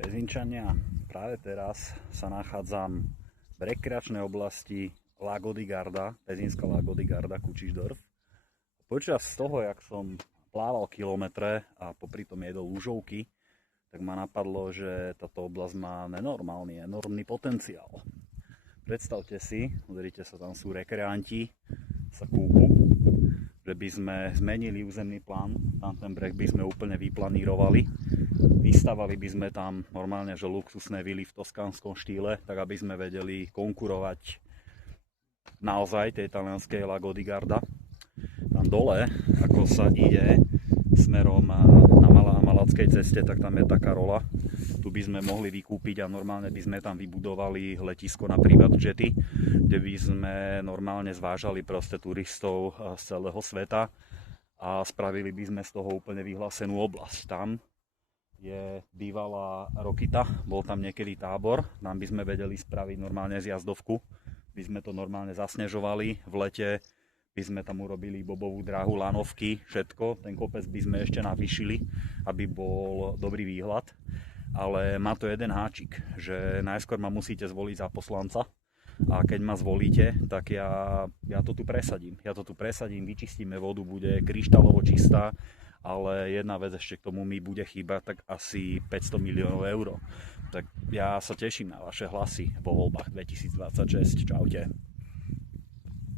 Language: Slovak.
Pezinčania, práve teraz sa nachádzam v rekreačnej oblasti Lago di Garda, Pezínska Lago di Garda, Kučišdorf. Počas toho, jak som plával kilometre a popri tom jedol lúžovky, tak ma napadlo, že táto oblasť má enormný potenciál. Predstavte si, pozrite sa, tam sú rekreanti, sa kúpu, že by sme zmenili územný plán, tam ten breh by sme úplne vyplanírovali, vystavali by sme tam normálne, že luxusné vily v toskánskom štýle, tak aby sme vedeli konkurovať naozaj tej talianskej Lago di Garda. Tam dole, ako sa ide smerom na Malackej ceste, tak tam je taká rola. Tu by sme mohli vykúpiť a normálne by sme tam vybudovali letisko na private jety, kde by sme normálne zvážali proste turistov z celého sveta a spravili by sme z toho úplne vyhlásenú oblasť. Tam je bývalá Rokita, bol tam niekedy tábor, tam by sme vedeli spraviť normálne zjazdovku, by sme to normálne zasnežovali, v lete by sme tam urobili bobovú dráhu, lanovky, všetko, ten kopec by sme ešte navýšili, aby bol dobrý výhľad. Ale má to jeden háčik, že najskôr ma musíte zvoliť za poslanca a keď ma zvolíte, tak ja to tu presadím. Vyčistíme vodu, bude kryštálovo čistá, ale jedna vec ešte k tomu mi bude chýbať, tak asi 500 miliónov eur. Tak ja sa teším na vaše hlasy vo voľbách 2026. Čaute.